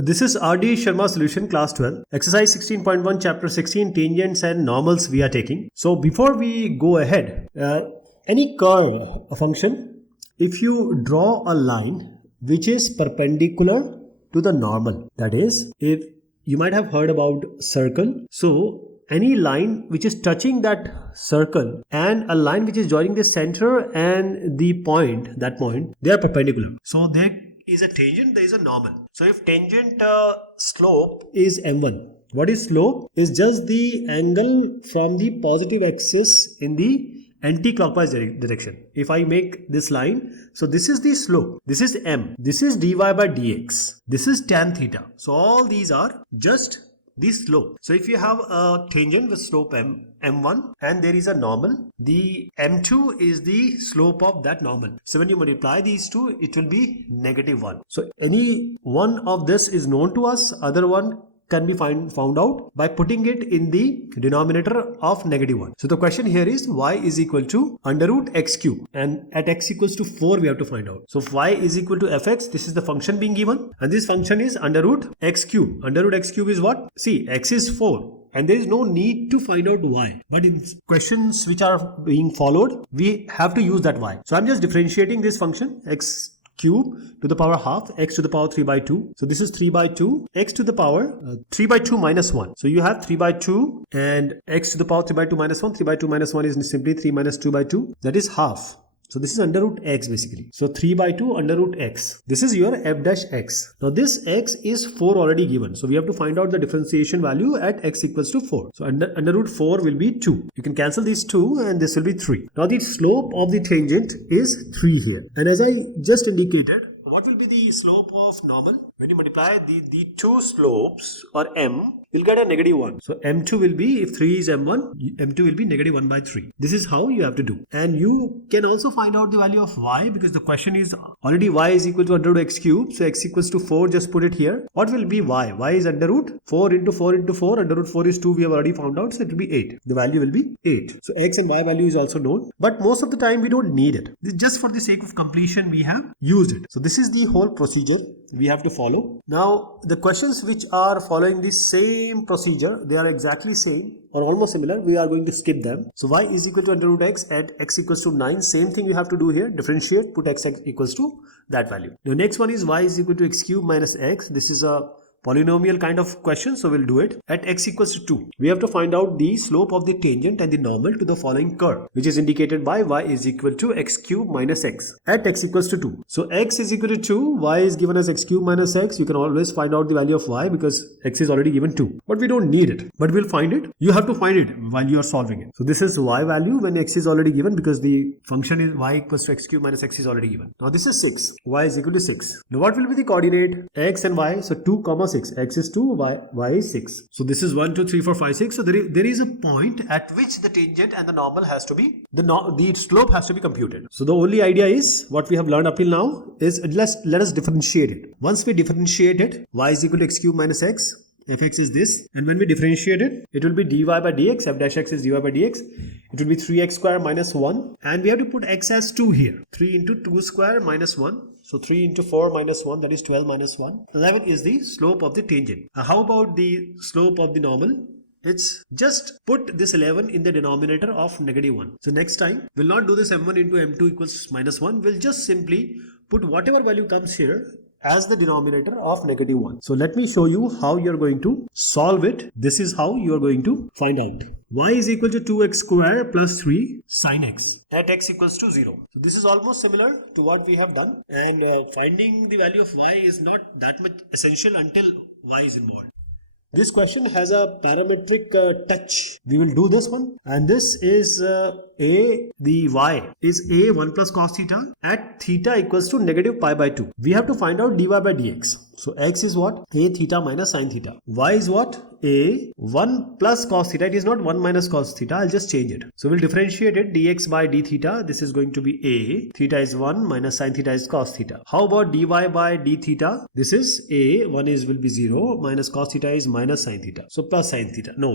This is RD Sharma solution class 12 exercise 16.1 chapter 16 tangents and normals we are taking. So before we go ahead, any curve function, if you draw a line which is perpendicular to the normal, that is, if you might have heard about circle, so any line which is touching that circle and a line which is joining the center and the point, that point, they are perpendicular. So there is a tangent, there is a normal. So if tangent slope is m1, what is slope? Is just the angle from the positive axis in the anti-clockwise direction. If I make this line, so this is the slope, this is m, this is dy by dx, this is tan theta. So all these are just the slope. So if you have a tangent with slope m1 and there is a normal, the m2 is the slope of that normal. So when you multiply these two, it will be -1. So any one of this is known to us, other one can be found out by putting it in the denominator of -1. So the question here is y is equal to under root x cube, and at x equals to 4 we have to find out. So y is equal to fx, this is the function being given, and this function is under root x cube. Under root x cube is what? See, x is 4. And there is no need to find out y. But in questions which are being followed, we have to use that y. So I'm just differentiating this function x cube to the power half, x to the power 3 by 2. So this is 3 by 2, x to the power 3 by 2 minus 1. So you have 3 by 2 and x to the power 3 by 2 minus 1. 3 by 2 minus 1 is simply 3 minus 2 by 2. That is half. So this is under root x basically. So 3 by 2 under root x. This is your f dash x. Now this x is 4 already given. So we have to find out the differentiation value at x equals to 4. So under root 4 will be 2. You can cancel these 2 and this will be 3. Now the slope of the tangent is 3 here. And as I just indicated, what will be the slope of normal? When you multiply the two slopes or m, you'll get a -1. So m2 will be, if 3 is m1, m2 will be -1 by 3. This is how you have to do. And you can also find out the value of y, because the question is already y is equal to under root x cube. So x equals to 4, just put it here. What will be y? Y is under root 4 into 4 into 4. Under root 4 is 2, we have already found out. So it will be 8. The value will be 8. So x and y value is also known. But most of the time we don't need it. Just for the sake of completion, we have used it. So this is the whole procedure we have to follow. Now the questions which are following the same procedure, they are exactly same or almost similar, we are going to skip them. So y is equal to under root x at x equals to 9. Same thing you have to do here. Differentiate, put x equals to that value. The next one is y is equal to x cube minus x. This is a polynomial kind of question, so we'll do it. At x equals to 2, we have to find out the slope of the tangent and the normal to the following curve, which is indicated by y is equal to x cube minus x at x equals to 2. So x is equal to 2, y is given as x cube minus x. You can always find out the value of y because x is already given 2, but we don't need it, but we'll find it. You have to find it while you are solving it. So this is y value when x is already given, because the function is y equals to x cube minus x is already given. Now this is 6, y is equal to 6. Now what will be the coordinate? X and y, so 2 comma 6. X is 2, y is 6. So this is 1, 2, 3, 4, 5, 6. So there is a point at which the tangent and the normal has to be, the slope has to be computed. So the only idea is, what we have learned up till now is, let us differentiate it. Once we differentiate it, y is equal to x cube minus x. Fx is this, and when we differentiate it, it will be dy by dx. F dash x is dy by dx. It will be 3x square minus 1, and we have to put x as 2 here. 3 into 2 square minus 1. So 3 into 4 minus 1, that is 12 minus 1. 11 is the slope of the tangent. How about the slope of the normal? It's just put this 11 in the denominator of -1. So next time, we'll not do this m1 into m2 equals -1. We'll just simply put whatever value comes here as the denominator of -1. So let me show you how you're going to solve it. This is how you're going to find out. Y is equal to 2x square plus 3 sin x at x equals to 0. So this is almost similar to what we have done, and finding the value of y is not that much essential until y is involved. This question has a parametric touch. We will do this one, and this is the y is a 1 plus cos theta at theta equals to -pi by 2. We have to find out dy by dx. So x is what? A theta minus sin theta. Y is what? A 1 plus cos theta. It is not 1 minus cos theta. I'll just change it. So we'll differentiate it. Dx by d theta. This is going to be A. Theta is 1 minus sin theta is cos theta. How about dy by d theta? This is A. 1 will be 0 minus cos theta is minus sin theta. So plus sin theta. No.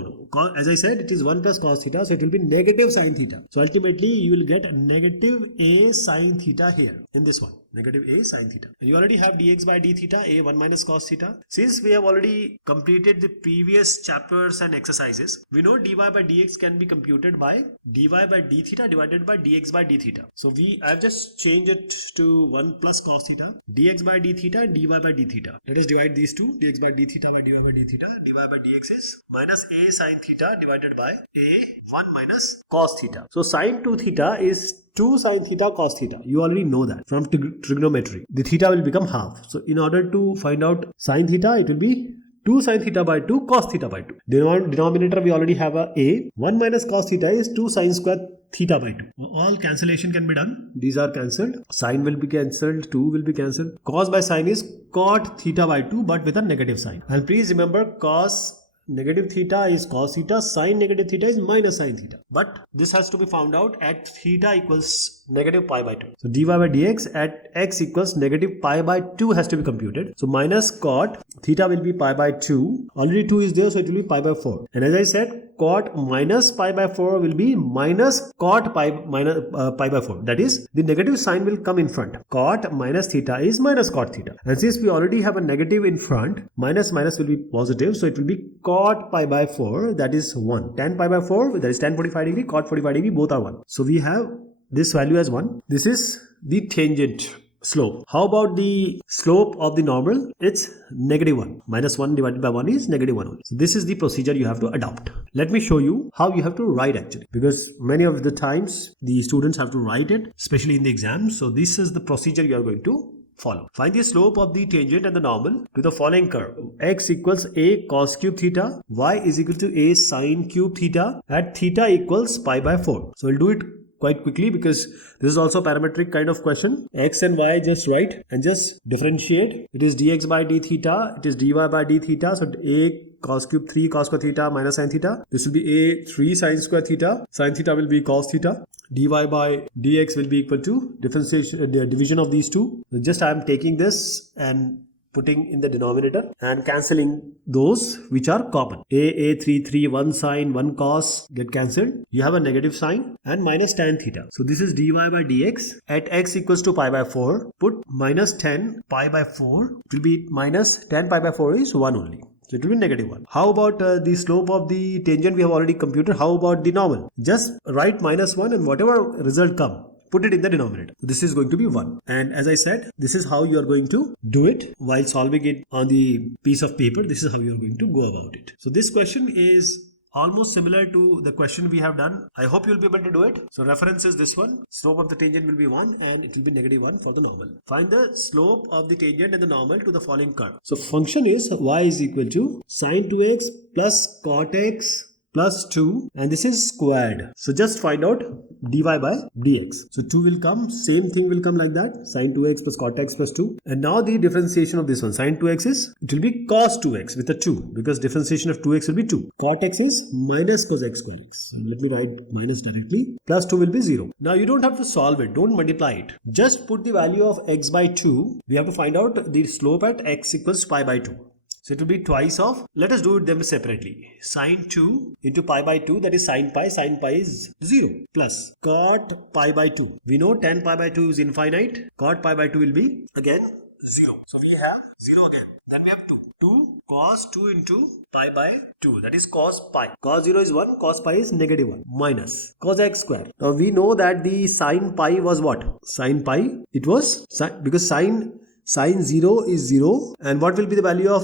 As I said, it is 1 plus cos theta. So it will be negative sin theta. So ultimately you will get negative A sin theta here in this one. negative a sine theta. And you already have dx by d theta, a 1 minus cos theta. Since we have already completed the previous chapters and exercises, we know dy by dx can be computed by dy by d theta divided by dx by d theta. So I've just changed it to 1 plus cos theta, dx by d theta and dy by d theta. Let us divide these two, dx by d theta by dy by d theta. Dy by dx is minus a sine theta divided by a 1 minus cos theta. So sine 2 theta is 2 sine theta cos theta. You already know that from trigonometry. The theta will become half. So in order to find out sine theta, it will be 2 sine theta by 2 cos theta by 2. Denominator we already have a 1 minus cos theta is 2 sine square theta by 2. All cancellation can be done. These are cancelled. Sine will be cancelled. 2 will be cancelled. Cos by sine is cot theta by 2 but with a negative sign. And please remember, cos negative theta is cos theta, sine negative theta is minus sine theta. But this has to be found out at theta equals negative pi by 2. So dy by dx at x equals negative pi by 2 has to be computed. So minus cot theta will be pi by 2. Already 2 is there, so it will be pi by 4. And as I said, cot minus pi by 4 will be minus cot pi by 4. That is, the negative sign will come in front. Cot minus theta is minus cot theta. And since we already have a negative in front, minus minus will be positive. So it will be cot pi by 4, that is 1. Tan pi by 4, that is tan 45 degree, cot 45 degree, both are 1. So we have this value as 1. This is the tangent slope. How about the slope of the normal? It's negative 1. Minus 1 divided by 1 is negative 1 only. So this is the procedure you have to adopt. Let me show you how you have to write actually, because many of the times the students have to write it, especially in the exam. So this is the procedure you are going to follow. Find the slope of the tangent and the normal to the following curve. X equals a cos cube theta, y is equal to a sin cube theta at theta equals pi by 4. So we'll do it quite quickly because this is also a parametric kind of question. X and y just write and just differentiate. It is dx by d theta, it is dy by d theta. So a cos cube 3 cos square theta minus sin theta. This will be a 3 sin square theta. Sin theta will be cos theta. Dy by dx will be equal to differentiation, division of these two. So just I am taking this and putting in the denominator and cancelling those which are common. A 3 1 sine 1 cos get cancelled. You have a negative sign and minus tan theta. So this is dy by dx at x equals to pi by 4. Put minus 10 pi by 4. It will be minus 10 pi by 4 is 1 only. So it will be negative 1. How about the slope of the tangent we have already computed? How about the normal? Just write minus 1 and whatever result come, put it in the denominator. This is going to be 1. And as I said, this is how you are going to do it while solving it on the piece of paper. This is how you are going to go about it. So this question is almost similar to the question we have done. I hope you will be able to do it. So reference is this one. Slope of the tangent will be 1 and it will be negative 1 for the normal. Find the slope of the tangent and the normal to the following curve. So function is y is equal to sin 2x plus cot x plus 2 and this is squared. So just find out dy by dx. So 2 will come, same thing will come like that, sin 2x plus cot x plus 2. And now the differentiation of this one, sin 2x is, it will be cos 2x with a 2 because differentiation of 2x will be 2. Cot x is minus cos x square x. So let me write minus directly, plus 2 will be 0. Now you don't have to solve it, don't multiply it. Just put the value of x by 2. We have to find out the slope at x equals pi by 2. So it will be twice of, let us do it them separately. Sin 2 into pi by 2, that is sin pi is 0 plus cot pi by 2. We know tan pi by 2 is infinite. Cot pi by 2 will be again 0. So we have 0 again. Then we have 2. 2 cos 2 into pi by 2, that is cos pi. Cos 0 is 1, cos pi is negative 1 minus cos x square. Now we know that the sin pi was what? Sin pi, it was because sin 0 is 0 and what will be the value of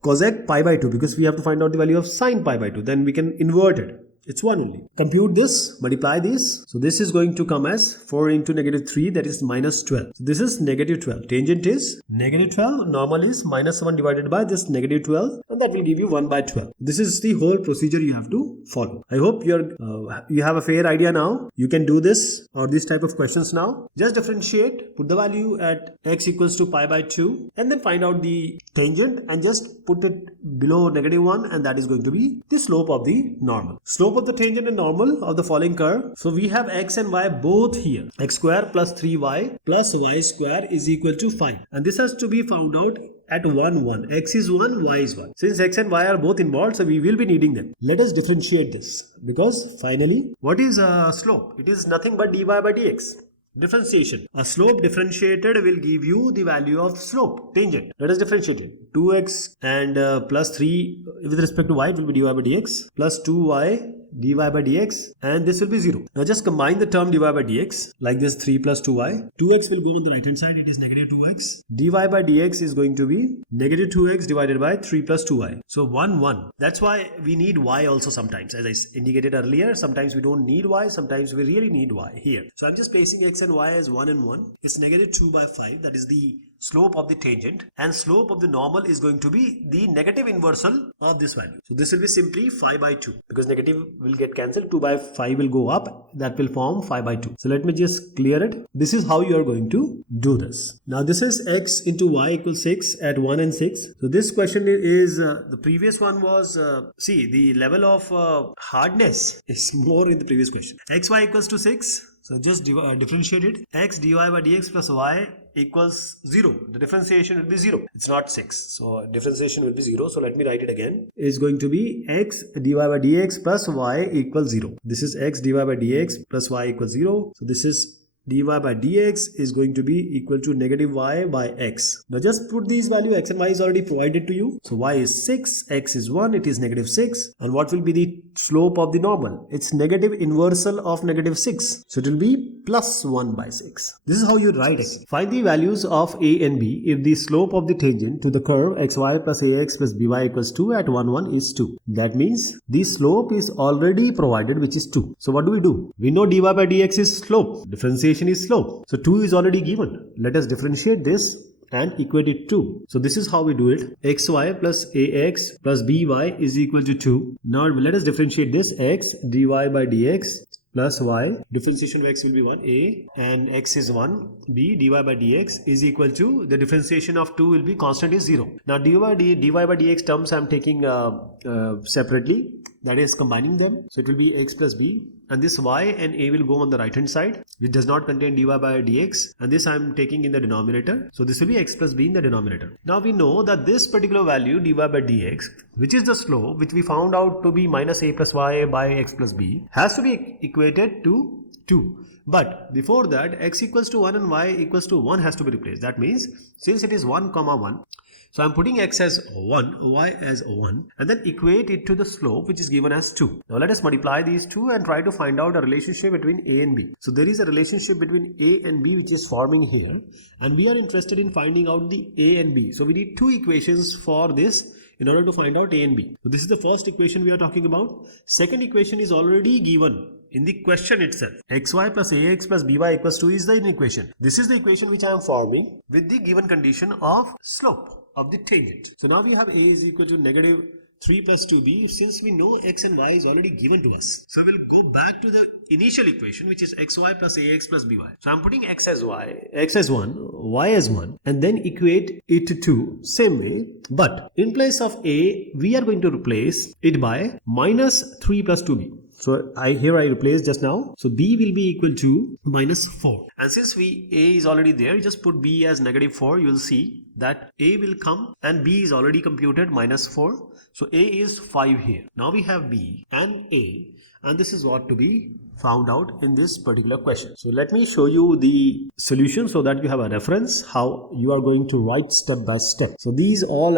cosec pi by 2 because we have to find out the value of sin pi by 2, then we can invert it. It's 1 only. Compute this, multiply this. So this is going to come as 4 into negative 3, that is minus 12. So this is negative 12. Tangent is negative 12. Normal is minus 1 divided by this negative 12 and that will give you 1 by 12. This is the whole procedure you have to follow. I hope you have a fair idea now. You can do this or this type of questions now. Just differentiate, put the value at x equals to pi by 2 and then find out the tangent and just put it below negative 1 and that is going to be the slope of the normal. Slope of the tangent and normal of the following curve. So we have x and y both here. X square plus 3y plus y square is equal to 5. And this has to be found out at 1 1. X is 1, y is 1. Since x and y are both involved, so we will be needing them. Let us differentiate this because finally, what is slope? It is nothing but dy by dx. differentiation. A slope differentiated will give you the value of slope, tangent. Let us differentiate it. 2x and plus 3 with respect to y, it will be dy by dx plus 2y dy by dx, and this will be 0. Now just combine the term dy by dx like this, 3 plus 2y. 2x will go on the right hand side, it is negative 2x. dy by dx is going to be negative 2x divided by 3 plus 2y. So 1, 1. That's why we need y also sometimes. As I indicated earlier, sometimes we don't need y, sometimes we really need y here. So I'm just placing x and y as 1 and 1. It's negative 2 by 5. That is the slope of the tangent, and slope of the normal is going to be the negative inversal of this value. So this will be simply 5 by 2 because negative will get cancelled, 2 by 5 will go up, that will form 5 by 2. So let me just clear it. This is how you are going to do this. Now this is x into y equals 6 at 1 and 6. So this question is, the previous one was, see the level of hardness is more in the previous question. xy equals to 6. So just differentiate it. X dy by dx plus y equals 0. The differentiation will be 0. It's not 6. So differentiation will be 0. So let me write it again. Is going to be x dy by dx plus y equals 0. This is x dy by dx plus y equals 0. So this is dy by dx is going to be equal to negative y by x. Now just put these value, x and y is already provided to you. So y is 6, x is 1, it is negative 6. And what will be the slope of the normal? It's negative inversal of negative 6. So it will be plus 1 by 6. This is how you write it. Find the values of a and b if the slope of the tangent to the curve xy plus ax plus by equals 2 at 1, 1 is 2. That means the slope is already provided, which is 2. So what do? We know dy by dx is slope. Differentiation is slope. So 2 is already given. Let us differentiate this and equate it to. So this is how we do it. xy plus ax plus by is equal to 2. Now let us differentiate this. X dy by dx plus y, differentiation of x will be 1, a, and x is 1, b, dy by dx is equal to, the differentiation of 2 will be constant is 0. Now dy by dx terms I am taking separately, that is combining them. So it will be x plus b, and this y and a will go on the right hand side, which does not contain dy by dx, and this I am taking in the denominator. So this will be x plus b in the denominator. Now we know that this particular value dy by dx, which is the slope which we found out to be minus a plus y by x plus b, has to be equated to 2. But before that, x equals to 1 and y equals to 1 has to be replaced. That means since it is 1 comma 1, so I am putting x as 1, y as 1, and then equate it to the slope which is given as 2. Now let us multiply these two and try to find out a relationship between a and b. So there is a relationship between a and b which is forming here, and we are interested in finding out the a and b. So we need two equations for this in order to find out a and b. So this is the first equation we are talking about. Second equation is already given in the question itself. xy plus ax plus by equals 2 is the equation. This is the equation which I am forming with the given condition of slope of the tangent. So now we have a is equal to negative 3 plus 2b, since we know x and y is already given to us. So we'll go back to the initial equation, which is xy plus ax plus by. So I'm putting x as y, x as 1, y as 1, and then equate it to 2 same way. But in place of a, we are going to replace it by minus 3 plus 2b. So here I replaced just now. So b will be equal to minus 4. And since a is already there, just put b as negative 4. You will see that a will come and b is already computed minus 4. So a is 5 here. Now we have b and a, and this is what to be found out in this particular question. So let me show you the solution so that you have a reference how you are going to write step by step. So these all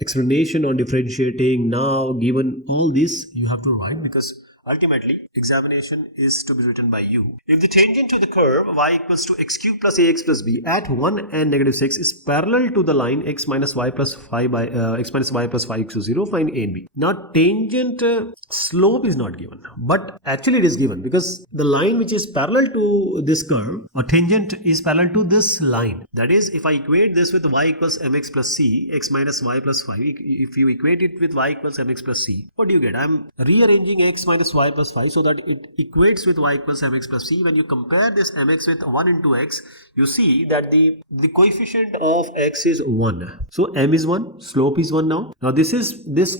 explanation on differentiating, now given all this you have to write, because ultimately, examination is to be written by you. If the tangent to the curve y equals to x cube plus ax plus b at 1 and negative 6 is parallel to the line x minus y plus 5 by x minus y plus 5 equals to 0, find a and b. Now tangent slope is not given, but actually it is given because the line which is parallel to this curve or tangent is parallel to this line. That is, if I equate this with y equals mx plus c, x minus y plus 5, if you equate it with y equals mx plus c, what do you get? I am rearranging x minus y plus 5 so that it equates with y equals mx plus c. When you compare this mx with 1 into x, you see that the coefficient of x is 1. So m is 1, slope is 1 now. Now this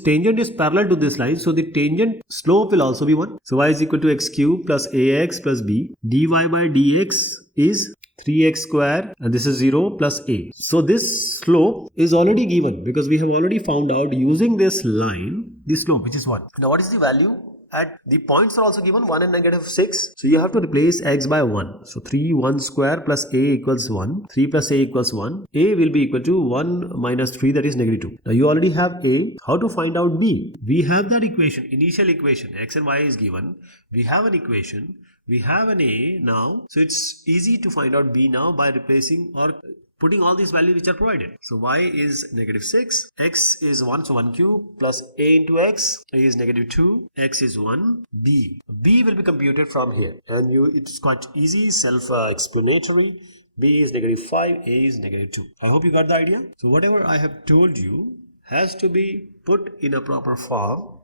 tangent is parallel to this line, so the tangent slope will also be 1. So y is equal to x cube plus ax plus b. dy by dx is 3x square, and this is 0 plus a. So this slope is already given because we have already found out using this line the slope, which is 1. Now what is the value at the points are also given 1 and negative 6. So you have to replace x by 1. So 3 1 square plus a equals 1. 3 plus a equals 1. A will be equal to 1 minus 3, that is negative 2. Now you already have a. How to find out b? We have that equation, initial equation, x and y is given. We have an equation. We have an a now. So it's easy to find out b now by replacing or putting all these values which are provided. So y is negative 6, x is 1, so 1 cube plus a into x, a is negative 2, x is 1, b will be computed from here, and it's quite easy, self-explanatory. B is negative 5, a is negative 2. I hope you got the idea. So whatever I have told you has to be put in a proper form,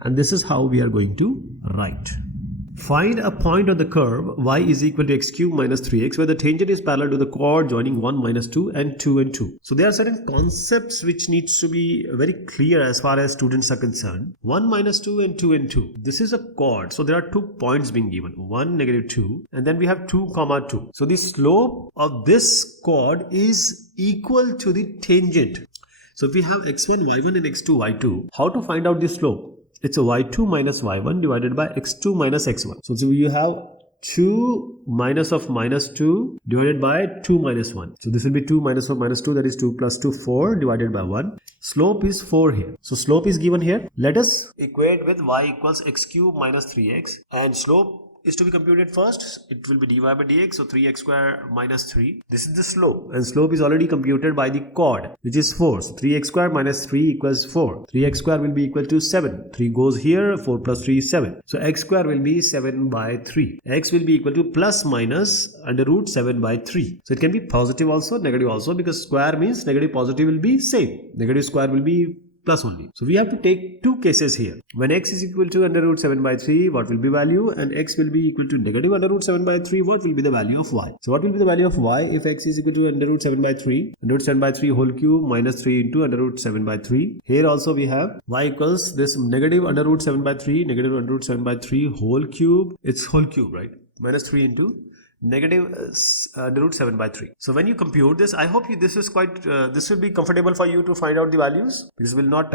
and this is how we are going to write. Find a point on the curve y is equal to x cube minus 3x where the tangent is parallel to the chord joining 1 minus 2 and 2 and 2. So there are certain concepts which needs to be very clear as far as students are concerned. 1 minus 2 and 2 and 2. This is a chord. So there are 2 points being given. 1, negative 2, and then we have 2, comma 2. So the slope of this chord is equal to the tangent. So if we have x1, y1 and x2, y2, how to find out the slope? It's a y2 minus y1 divided by x2 minus x1. So you have 2 minus of minus 2 divided by 2 minus 1. So this will be 2 minus 1 minus 2, that is 2 plus 2, 4 divided by 1. Slope is 4 here. So slope is given here. Let us equate with y equals x cube minus 3x, and slope is to be computed first. It will be dy by dx, so 3x square minus 3. This is the slope, and slope is already computed by the chord, which is 4. So 3x square minus 3 equals 4. 3x square will be equal to 7. 3 goes here, 4 plus 3 is 7. So x square will be 7 by 3. X will be equal to plus minus under root 7 by 3. So it can be positive also, negative also, because square means negative positive will be same. Negative square will be plus only. So we have to take 2 cases here. When x is equal to under root 7 by 3, what will be value? And x will be equal to negative under root 7 by 3, what will be the value of y? So what will be the value of y if x is equal to under root 7 by 3? Under root 7 by 3 whole cube minus 3 into under root 7 by 3. Here also we have y equals this negative under root 7 by 3, negative under root 7 by 3 whole cube. It's whole cube, right? Minus 3 into negative under root 7 by 3. So when you compute this, I hope this is quite this will be comfortable for you to find out the values, because we will not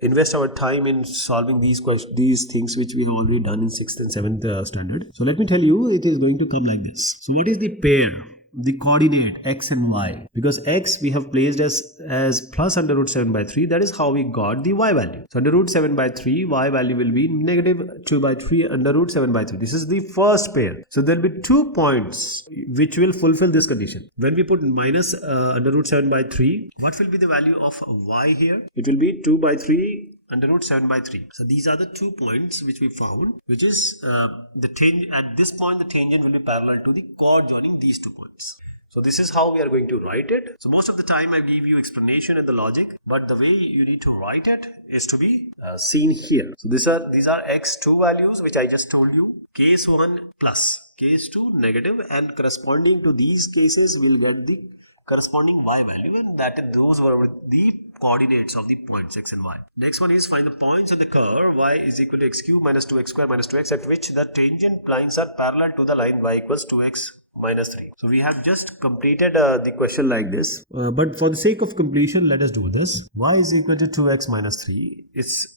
invest our time in solving these things which we have already done in 6th and 7th standard. So let me tell you, it is going to come like this. So what is the pair? The coordinate x and y, because x we have placed as plus under root 7 by 3. That is how we got the y value. So under root 7 by 3, y value will be negative 2 by 3 under root 7 by 3. This is the first pair. So there will be 2 points which will fulfill this condition. When we put minus under root 7 by 3, what will be the value of y here? It will be 2 by 3 under root 7 by 3. So these are the 2 points which we found, which is at this point the tangent will be parallel to the chord joining these 2 points. So this is how we are going to write it. So most of the time I give you explanation and the logic, but the way you need to write it is to be seen here. So these are x2 values which I just told you. Case 1 plus, case 2 negative, and corresponding to these cases we'll get the corresponding y value, and those were the coordinates of the points x and y. Next one is find the points on the curve y is equal to x cube minus 2x square minus 2x at which the tangent lines are parallel to the line y equals 2x minus 3. So we have just completed the question like this, but for the sake of completion, let us do this. Y is equal to 2x minus 3.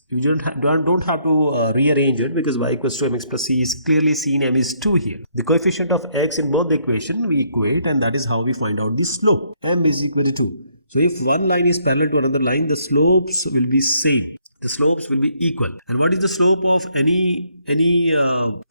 You don't have to rearrange it, because y equals to mx plus c is clearly seen. M is 2 here. The coefficient of x in both the equation we equate, and that is how we find out the slope. M is equal to 2. So if one line is parallel to another line, the slopes will be same. The slopes will be equal. And what is the slope of any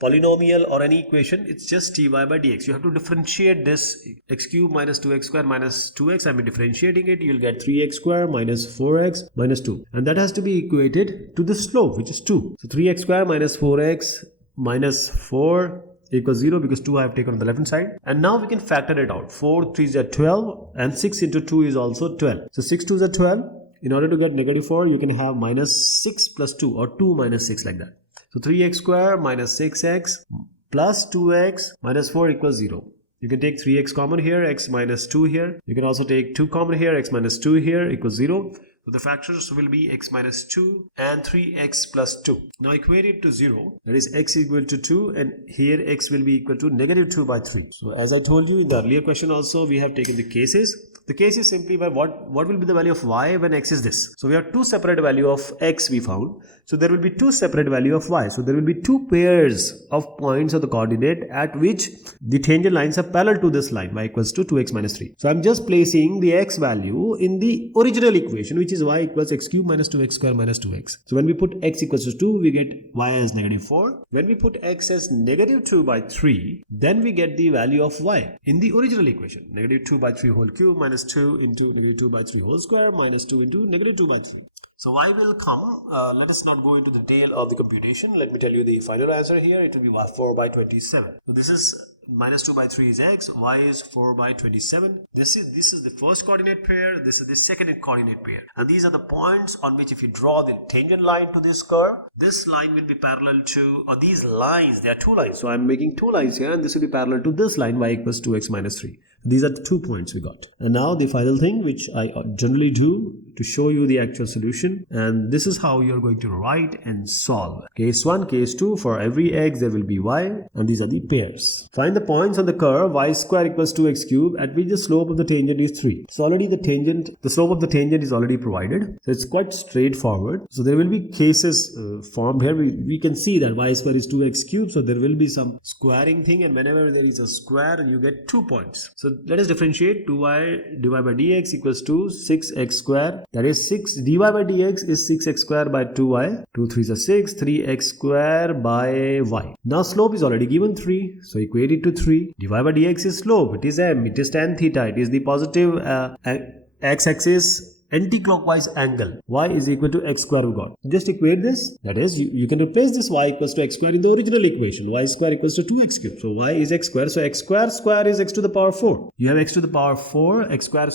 polynomial or any equation? It's just dy by dx. You have to differentiate this x cube minus 2x square minus 2x. I'm differentiating it. You'll get 3x square minus 4x minus 2. And that has to be equated to the slope, which is 2. So 3x square minus 4x minus 4 equals 0, because 2 I have taken on the left hand side. And now we can factor it out. 4 3s are 12, and 6 into 2 is also 12. So 6 2s are 12. In order to get negative 4, you can have minus 6 plus 2 or 2 minus 6 like that. So 3x square minus 6x plus 2x minus 4 equals 0. You can take 3x common here, x minus 2 here. You can also take 2 common here, x minus 2 here equals 0. So the factors will be x minus 2 and 3x plus 2. Now equate it to 0, that is x equal to 2, and here x will be equal to negative 2 by 3. So as I told you in the earlier question also, we have taken the cases. The case is simply by what will be the value of y when x is this. So we have two separate value of x we found. So there will be two separate value of y. So there will be two pairs of points of the coordinate at which the tangent lines are parallel to this line, y equals to 2x minus 3. So I'm just placing the x value in the original equation, which is y equals x cube minus 2x square minus 2x. So when we put x equals to 2, we get y as negative 4. When we put x as negative 2 by 3, then we get the value of y in the original equation. Negative 2 by 3 whole cube minus 2 into negative 2 by 3 whole square minus 2 into negative 2 by 3. So y will come, let us not go into the detail of the computation. Let me tell you the final answer here. It will be 4 by 27. So this is minus 2 by 3 is x, y is 4 by 27. This is the first coordinate pair, this is the second coordinate pair. And these are the points on which if you draw the tangent line to this curve, this line will be parallel to, or these lines, there are two lines. So I'm making two lines here, and this will be parallel to this line, y equals 2x minus 3. These are the 2 points we got. And now the final thing which I generally do to show you the actual solution, and this is how you're going to write and solve. Case 1, case 2, for every x there will be y, and these are the pairs. Find the points on the curve y square equals 2x cube at which the slope of the tangent is 3. So already the slope of the tangent is already provided. So it's quite straightforward. So there will be cases formed here. We can see that y square is 2x cube. So there will be some squaring thing, and whenever there is a square, you get 2 points. So let us differentiate. 2y divided by dx equals to 6x square. That is 6 dy by dx is 6x square by 2y. 2 3s are 6. 3x square by y. Now slope is already given 3. So equate it to 3. Dy by dx is slope. It is m. It is tan theta. It is the positive x-axis anti-clockwise angle. Y is equal to x square we got. Just equate this. That is, you can replace this y equals to x square in the original equation. Y square equals to 2x cube. So y is x square. So x square is x to the power 4. You have x to the power 4. X square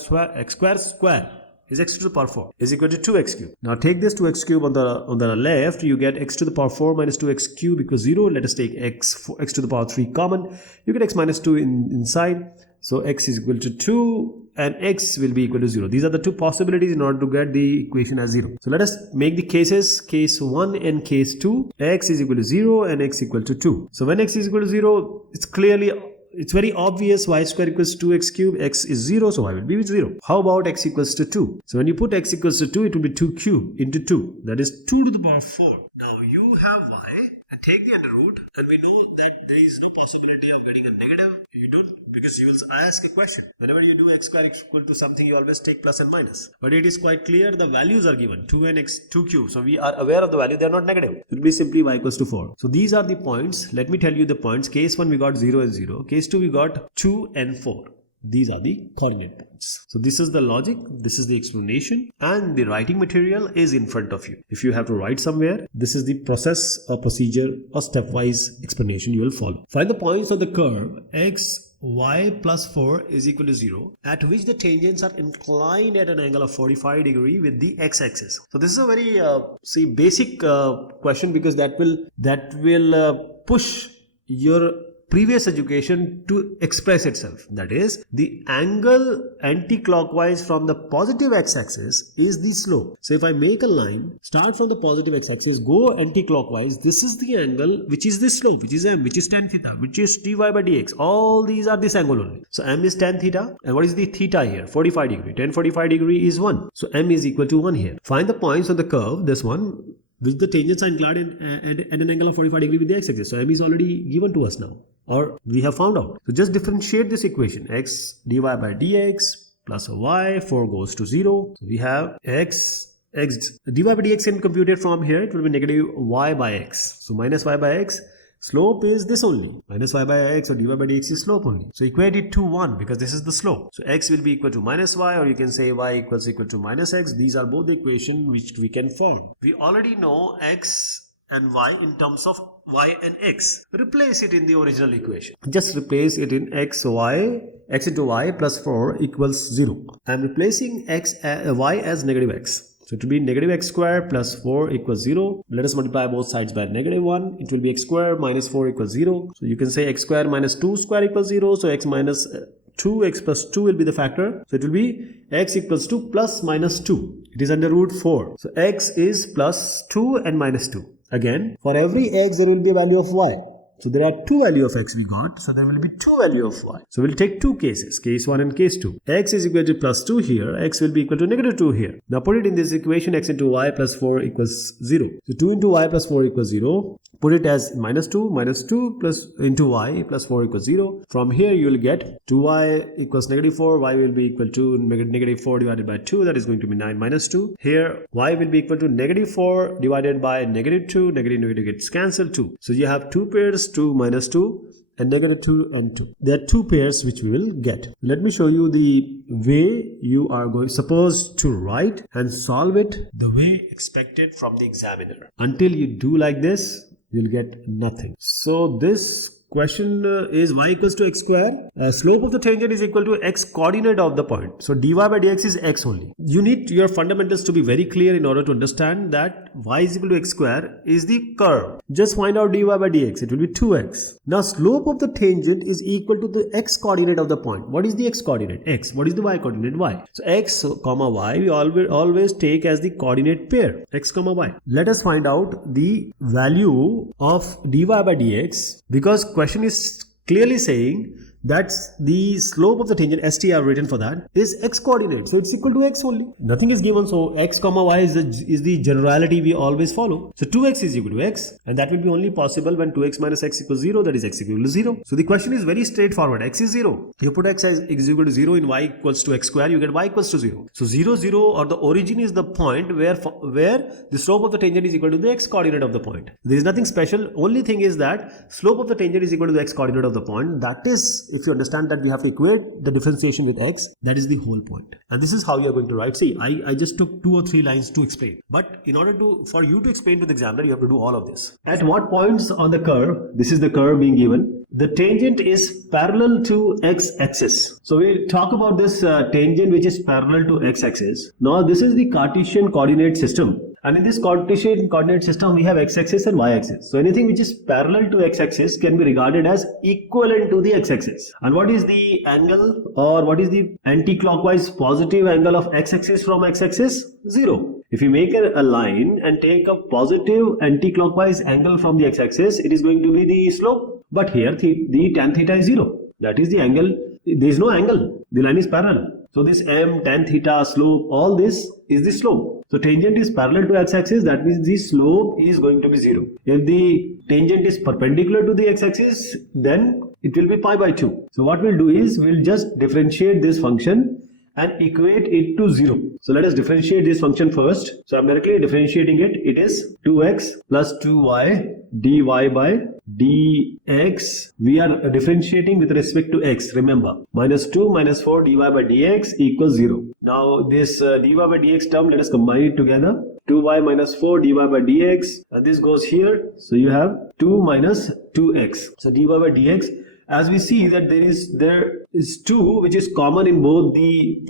is x to the power 4 is equal to 2x cube. Now take this 2x cube on the left. You get x to the power 4 minus 2x cube equals 0. Let us take x to the power 3 common. You get x minus 2 inside. So x is equal to 2 and x will be equal to 0. These are the two possibilities in order to get the equation as 0. So let us make the cases, case 1 and case 2. X is equal to 0 and x equal to 2. So when x is equal to 0, it's very obvious y square equals 2x cube, x is 0, so y will be 0. How about x equals to 2? So when you put x equals to 2, it will be 2 cube into 2. That is 2 to the power 4. Now you have y and take the under root, and we know that there is no possibility of getting a negative. You don't, because you will ask a question. Whenever you do x square equal to something, you always take plus and minus. But it is quite clear the values are given 2 and x 2 cube. So we are aware of the value, they are not negative. It will be simply y equals to 4. So these are the points. Let me tell you the points. Case 1 we got 0 and 0. Case 2 we got 2 and 4. These are the coordinate points. So this is the logic, this is the explanation, and the writing material is in front of you. If you have to write somewhere, this is the process or procedure or stepwise explanation you will follow. Find the points of the curve x y plus 4 is equal to 0 at which the tangents are inclined at an angle of 45 degree with the x-axis. So this is a very basic question, because that will push your previous education to express itself. That is, the angle anti-clockwise from the positive x-axis is the slope. So if I make a line, start from the positive x-axis, go anti-clockwise, this is the angle which is the slope, which is m, which is tan theta, which is dy by dx. All these are this angle only. So m is tan theta, and what is the theta here? 45 degree. Tan 45 degree is 1. So m is equal to 1 here. Find the points on the curve, this one, which the tangents are inclined at an angle of 45 degree with the x-axis. So m is already given to us now, or we have found out. So just differentiate this equation. X dy by dx plus y, 4 goes to 0. So we have x dy by dx can be computed from here. It will be negative y by x. So minus y by x. Slope is this only. Minus y by x or dy by dx is slope only. So equate it to 1 because this is the slope. So x will be equal to minus y, or you can say y equals equal to minus x. These are both the equation which we can form. We already know x and y in terms of y and x. Replace it in the original equation. Just replace it in x into y plus 4 equals 0. I am replacing y as negative x. So it will be negative x square plus 4 equals 0. Let us multiply both sides by negative 1. It will be x square minus 4 equals 0. So you can say x square minus 2 square equals 0. So x minus 2x plus 2 will be the factor. So it will be x equals to plus minus 2. It is under root 4. So x is plus 2 and minus 2. Again, for every x there will be a value of y. So there are two values of x we got. So there will be two values of y. So we'll take two cases, case 1 and case 2. X is equal to plus 2 here. X will be equal to negative 2 here. Now put it in this equation, x into y plus 4 equals 0. So 2 into y plus 4 equals 0. Put it as minus 2 plus into y plus 4 equals 0. From here you will get 2y equals negative 4. Y will be equal to negative 4 divided by 2. That is going to be 9 minus 2. Here y will be equal to negative 4 divided by negative 2. Negative gets cancelled 2. So you have two pairs, 2 minus 2 and negative 2 and 2. There are two pairs which we will get. Let me show you the way you are supposed to write and solve it the way expected from the examiner. Until you do like this, you'll get nothing. So this question is y equals to x square. Slope of the tangent is equal to x coordinate of the point. So dy by dx is x only. You need your fundamentals to be very clear in order to understand that y is equal to x square is the curve. Just find out dy by dx. It will be 2x. Now slope of the tangent is equal to the x coordinate of the point. What is the x coordinate? X. What is the y coordinate? Y. So x comma y we always take as the coordinate pair. X comma y. Let us find out the value of dy by dx, because question is clearly saying that the slope of the tangent, ST I have written for that, is x coordinate. So it's equal to x only. Nothing is given. So x comma y is the generality we always follow. So 2x is equal to x, and that will be only possible when 2x minus x equals 0, that is x equal to 0. So the question is very straightforward. X is 0. You put x as x equal to 0 in y equals to x square, you get y equals to 0. So 0, 0 or the origin is the point where the slope of the tangent is equal to the x coordinate of the point. There is nothing special. Only thing is that slope of the tangent is equal to the x coordinate of the point. That is, if you understand that we have to equate the differentiation with x, that is the whole point. And this is how you are going to write. See, I just took 2 or 3 lines to explain. But in order for you to explain to the examiner, you have to do all of this. At what points on the curve, this is the curve being given, the tangent is parallel to x-axis. So we talk about this tangent which is parallel to x-axis. Now this is the Cartesian coordinate system. And in this Cartesian coordinate system, we have x-axis and y-axis. So anything which is parallel to x-axis can be regarded as equivalent to the x-axis. And what is the angle, or what is the anti-clockwise positive angle of x-axis from x-axis? 0. If you make a line and take a positive anti-clockwise angle from the x-axis, it is going to be the slope. But here the tan theta is 0. That is the angle. There is no angle. The line is parallel. So this m, tan theta, slope, all this is the slope. So tangent is parallel to x-axis, that means the slope is going to be 0. If the tangent is perpendicular to the x-axis, then it will be pi by 2. So what we'll do is, we'll just differentiate this function and equate it to 0. So let us differentiate this function first. So I'm directly differentiating it. It is 2x plus 2y dy by dx. We are differentiating with respect to x. Remember, minus 2 minus 4 dy by dx equals 0. Now this dy by dx term, let us combine it together. 2y minus 4 dy by dx. This goes here. So you have 2 minus 2x. So dy by dx. As we see that there is 2 which is common in both the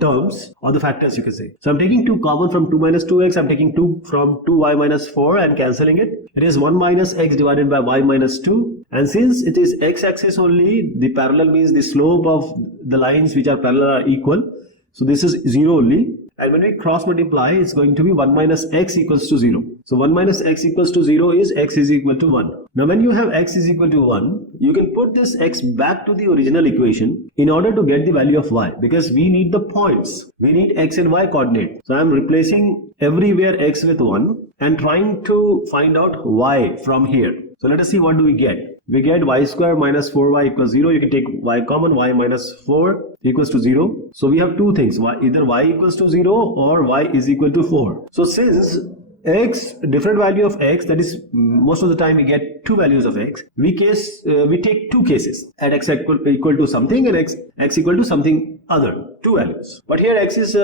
terms or the factors, you can say. So I'm taking 2 common from 2 minus 2x. I'm taking 2 from 2y minus 4 and cancelling it. It is 1 minus x divided by y minus 2. And since it is x-axis only, the parallel means the slope of the lines which are parallel are equal. So this is 0 only. And when we cross multiply, it's going to be 1 minus x equals to 0. So 1 minus x equals to 0 is x is equal to 1. Now when you have x is equal to 1, you can put this x back to the original equation in order to get the value of y, because we need the points. We need x and y coordinate. So I'm replacing everywhere x with 1 and trying to find out y from here. So let us see what do we get. We get y square minus 4y equals 0. You can take y common, y minus 4 equals to 0. So we have two things, either y equals to 0 or y is equal to 4. So since x, different value of x, that is most of the time we get two values of x, we take two cases, at x equal to something and x equal to something other, two values. But here x is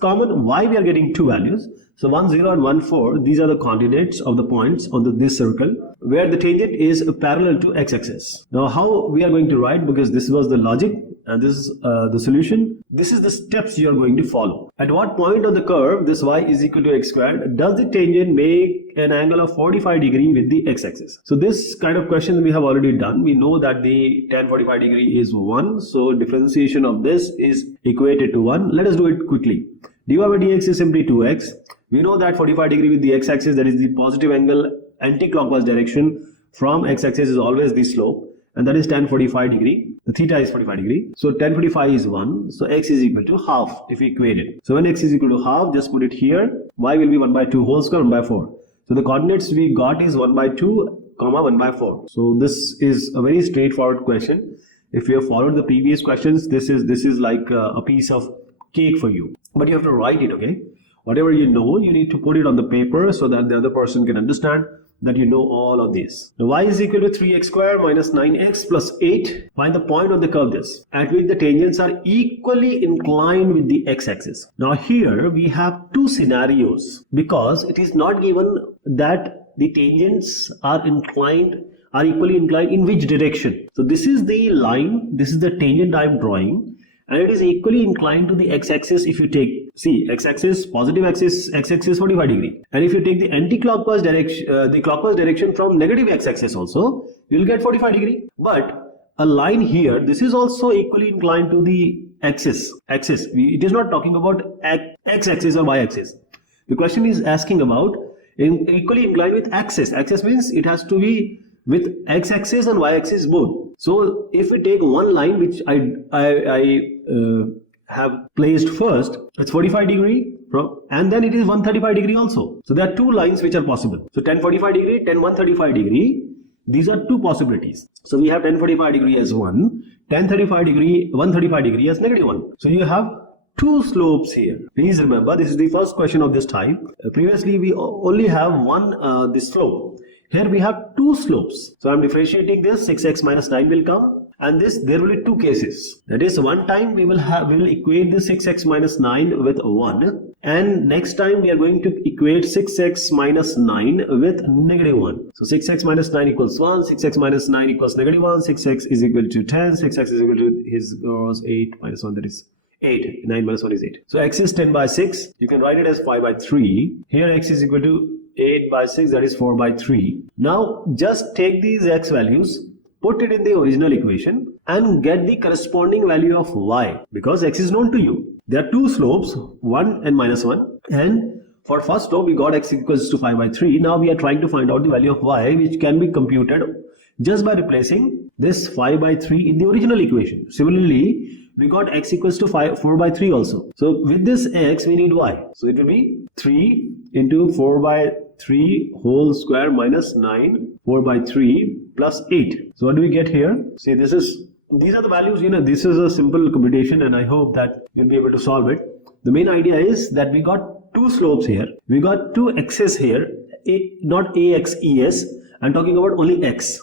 common, y we are getting two values. So 1, 0 and 1, 4, these are the coordinates of the points on this circle where the tangent is parallel to x-axis. Now how we are going to write, because this was the logic and this is the solution, this is the steps you are going to follow. At what point on the curve this y is equal to x squared does the tangent make an angle of 45 degree with the x-axis? So this kind of question we have already done. We know that the tan 45 degree is 1, so differentiation of this is equated to 1. Let us do it quickly. dy by dx is simply 2x. We know that 45 degree with the x-axis, that is the positive angle anti-clockwise direction from x-axis, is always the slope, and that is tan 45 degree. The theta is 45 degree. So tan 45 is 1. So x is equal to half if we equate it. So when x is equal to half, just put it here. Y will be 1 by 2 whole square 1 by 4. So the coordinates we got is 1 by 2 comma 1 by 4. So this is a very straightforward question. If you have followed the previous questions, this is like a piece of cake for you. But you have to write it, okay? Whatever you know, you need to put it on the paper so that the other person can understand that you know all of this. Now y is equal to 3x square minus 9x plus 8. Find the point on the curve this, at which the tangents are equally inclined with the x-axis. Now here we have two scenarios, because it is not given that the tangents are equally inclined in which direction. So this is the line, this is the tangent I am drawing, and it is equally inclined to the x-axis. If you take, see, x-axis, positive axis, x-axis 45 degree, and if you take the anti-clockwise direction, the clockwise direction from negative x-axis also, you will get 45 degree. But a line here, this is also equally inclined to the axis. It is not talking about x-axis or y-axis. The question is asking about equally inclined with axis. Axis means it has to be with x-axis and y-axis both. So if we take one line which I have placed first, it's 45 degree and then it is 135 degree also. So there are two lines which are possible. So tan 45 degree, tan 135 degree, these are two possibilities. So we have tan 45 degree as 1, tan 35 degree, 135 degree as -1. So you have two slopes here. Please remember, this is the first question of this type. Previously we only have one this slope. Here we have two slopes. So I am differentiating this, 6x minus 9 will come, and there will be two cases. That is, one time we will equate the 6x minus 9 with 1, and next time we are going to equate 6x minus 9 with -1. So 6x minus 9 equals 1, 6x minus 9 equals -1, 6x is equal to 10, 6x is equal to 8 minus 1, that is 8, 9 minus 1 is 8. So x is 10 by 6, you can write it as 5 by 3. Here x is equal to 8 by 6, that is 4 by 3. Now just take these x values, put it in the original equation and get the corresponding value of y, because x is known to you. There are two slopes, 1 and -1, and for first slope we got x equals to 5 by 3. Now we are trying to find out the value of y, which can be computed just by replacing this 5 by 3 in the original equation. Similarly, we got x equals to 4 by 3 also. So with this x we need y. So it will be 3 into 4 by 3 whole square minus 9, 4 by 3 plus 8. So what do we get here? See, these are the values, this is a simple computation and I hope that you'll be able to solve it. The main idea is that we got two slopes here. We got two x's here, not ax, es. I'm talking about only x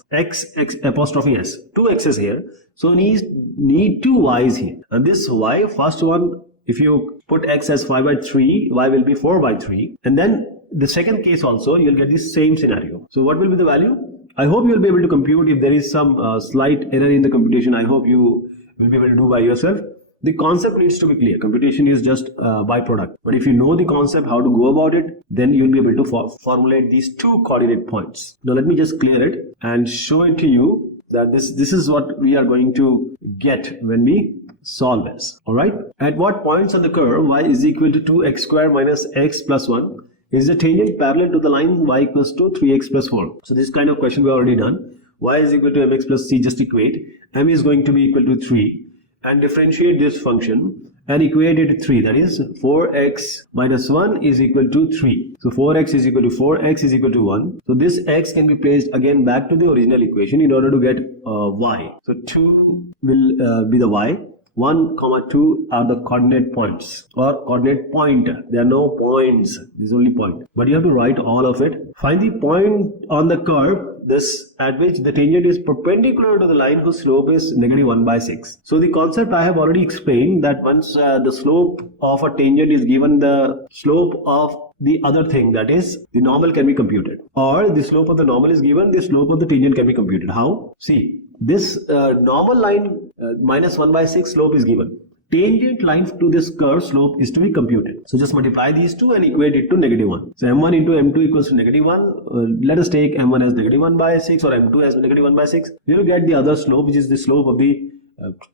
apostrophe s. Two x's here. So need two y's here. And this y, first one, if you put x as 5 by 3, y will be 4 by 3. And then the second case also, you'll get the same scenario. So what will be the value? I hope you'll be able to compute. If there is some slight error in the computation, I hope you will be able to do by yourself. The concept needs to be clear. Computation is just a byproduct. But if you know the concept, how to go about it, then you'll be able to formulate these two coordinate points. Now let me just clear it and show it to you that this is what we are going to get when we solve this. Alright? At what points on the curve y is equal to 2x square minus x plus 1 is the tangent parallel to the line y equals to 3x plus 4? So this kind of question we already done. Y is equal to mx plus c, just equate. M is going to be equal to 3 and differentiate this function and equate it to 3, that is 4x minus 1 is equal to 3. So 4x is equal to 4, x is equal to 1. So this x can be placed again back to the original equation in order to get y. So 2 will be the y. 1, 2 are the coordinate points or coordinate point. There are no points. This is only point. But you have to write all of it. Find the point on the curve this at which the tangent is perpendicular to the line whose slope is negative 1 by 6. So the concept I have already explained, that once the slope of a tangent is given, the slope of the other thing, that is the normal, can be computed, or the slope of the normal is given, the slope of the tangent can be computed. How? See, this normal line minus 1 by 6 slope is given. Tangent line to this curve slope is to be computed. So just multiply these two and equate it to negative 1. So m1 into m2 equals to negative 1. Let us take m1 as negative 1 by 6 or m2 as negative 1 by 6. We will get the other slope, which is the slope of the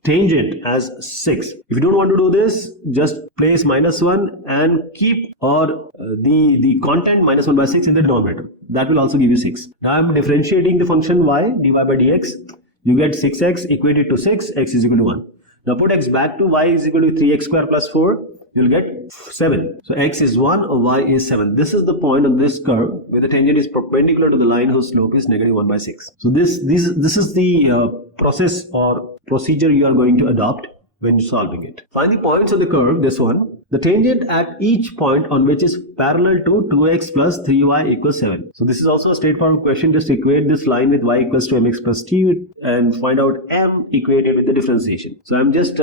tangent, as 6. If you don't want to do this, just place minus 1 and keep the content minus 1 by 6 in the denominator. That will also give you 6. Now I am differentiating the function y, dy by dx. You get 6x equated to 6, x is equal to 1. Now put x back to y is equal to 3x square plus 4. You will get 7. So x is 1 or y is 7. This is the point on this curve where the tangent is perpendicular to the line whose slope is negative 1 by 6. So this is the process or procedure you are going to adopt when solving it. Find the points of the curve, this one. The tangent at each point on which is parallel to 2x plus 3y equals 7. So this is also a straightforward question. Just equate this line with y equals to mx plus t and find out m equated with the differentiation. So I'm just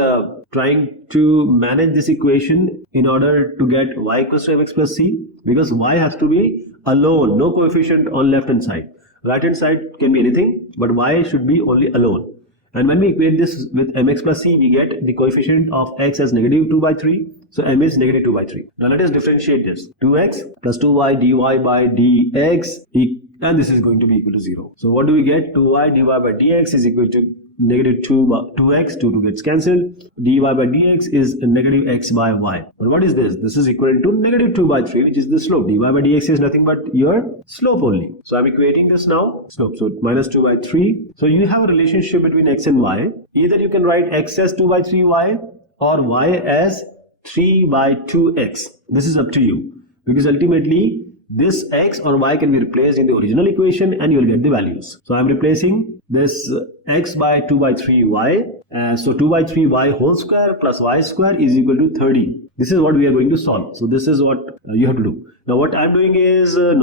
trying to manage this equation in order to get y equals to mx plus c, because y has to be alone, no coefficient on left hand side. Right hand side can be anything, but y should be only alone. And when we equate this with mx plus c, we get the coefficient of x as negative 2 by 3. So m is negative 2 by 3. Now let us differentiate this. 2x plus 2y dy by dx, and this is going to be equal to 0. So what do we get? 2y dy by dx is equal to negative 2x, 2 gets cancelled. dy by dx is negative x by y. But what is this? This is equivalent to negative 2 by 3, which is the slope. dy by dx is nothing but your slope only. So I'm equating this now. Slope. So minus 2 by 3. So you have a relationship between x and y. Either you can write x as 2 by 3y or y as 3 by 2x. This is up to you, because ultimately this x or y can be replaced in the original equation and you will get the values. So I am replacing this x by 2 by 3y. So 2 by 3y whole square plus y square is equal to 30. This is what we are going to solve. So this is what you have to do. Now what I am doing is, I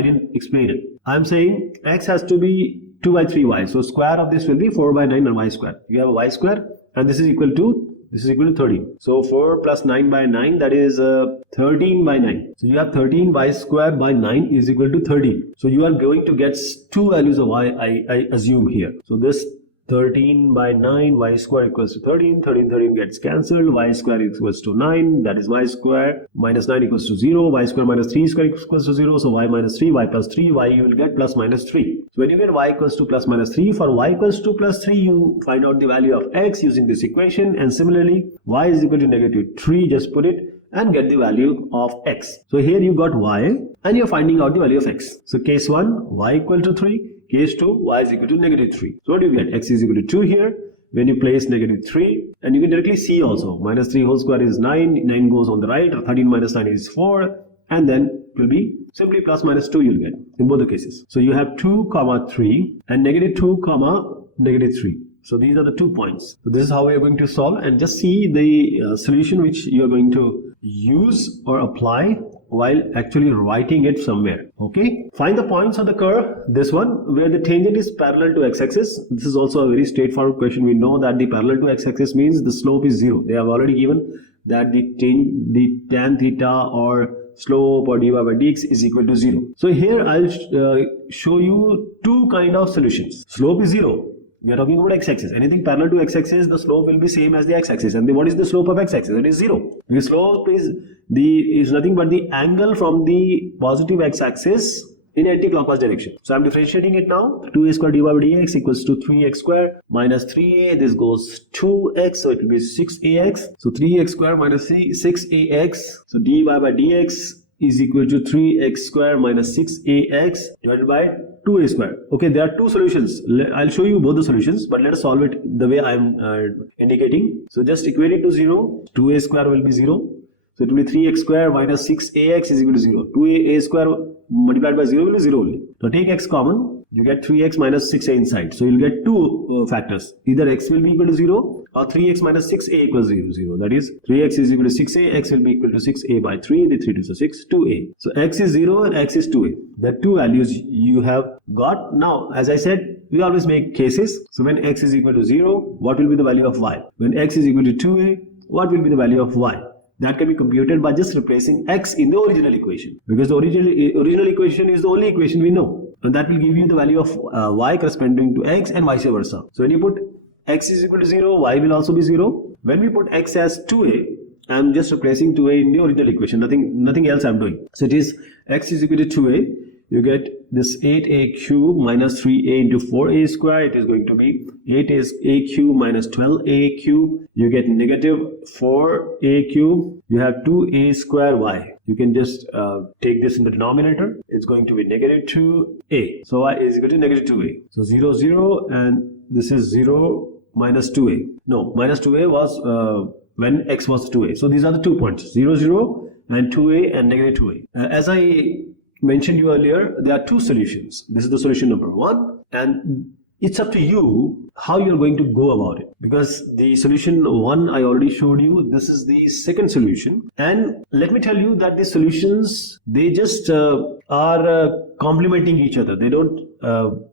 didn't explain it. I am saying x has to be 2 by 3y. So square of this will be 4 by 9 and y square. You have a y square and this is equal to 13. So 4 plus 9 by 9, that is 13 by 9. So you have 13 y square by 9 is equal to 13. So you are going to get two values of y, I assume here. So this 13 by 9, y square equals to 13. 13 gets cancelled. Y square equals to 9. That is y square minus 9 equals to 0. Y square minus 3 square equals to 0. So y minus 3, y plus 3, y you will get plus minus 3. So when you get y equals to plus minus 3, for y equals to plus 3, you find out the value of x using this equation. And similarly, y is equal to negative 3, just put it and get the value of x. So here you got y and you're finding out the value of x. So case 1, y equal to 3. Case 2, y is equal to negative 3. So what do you get? X is equal to 2 here. When you place negative 3, and you can directly see also, minus 3 whole square is 9. 9 goes on the right. 13 minus 9 is 4. And then it will be simply plus minus 2 you'll get in both the cases. So you have 2 comma 3 and negative 2 comma negative 3. So these are the 2 points. So this is how we are going to solve, and just see the solution which you are going to use or apply while actually writing it somewhere. Okay, find the points on the curve, this one where the tangent is parallel to x-axis. This is also a very straightforward question. We know that the parallel to x-axis means the slope is 0. They have already given that the tan theta or slope or dy by dx is equal to 0. So here I'll show you two kind of solutions. Slope is 0. We are talking about x-axis. Anything parallel to x-axis, the slope will be same as the x-axis. And what is the slope of x-axis? It is 0. The slope is nothing but the angle from the positive x-axis in anti-clockwise direction. So I'm differentiating it now. 2a square dy by dx equals to 3x square minus 3a. This goes 2x, so it will be 6ax. So 3x square minus 6ax. So dy by dx is equal to 3x square minus 6ax divided by 2a square. Okay, there are two solutions. I'll show you both the solutions, but let us solve it the way I'm indicating. So just equate it to 0. 2a square will be 0. So it will be 3x square minus 6ax is equal to 0. 2a square multiplied by 0 will be 0 only. So take x common. you get 3x minus 6a inside. So you'll get two factors. Either x will be equal to 0 or 3x minus 6a equals 0. That is 3x is equal to 6a, x will be equal to 6a by 3, the 3 to the 6, 2a. So x is 0 and x is 2a. The two values you have got. Now, as I said, we always make cases. So when x is equal to 0, what will be the value of y? When x is equal to 2a, what will be the value of y? That can be computed by just replacing x in the original equation, because the original equation is the only equation we know, and that will give you the value of y corresponding to x and vice versa. So when you put x is equal to 0, y will also be 0. When we put x as 2a, I am just replacing 2a in the original equation, nothing else I am doing. So it is x is equal to 2a. You get this 8a cube minus 3a into 4a square. It is going to be 8a cube minus 12a cube. You get negative 4a cube. You have 2a square y. You can just take this in the denominator. It's going to be negative 2a. So y is equal to negative 2a. So 0, 0, and this is 0 minus 2a. No, minus 2a was when x was 2a. So these are the 2 points, 0, 0 and 2a and negative 2a. As I mentioned you earlier, there are two solutions. This is the solution number 1, and it's up to you how you're going to go about it, because the solution 1 I already showed you. This is the second solution, and let me tell you that the solutions, they just are complementing each other. They don't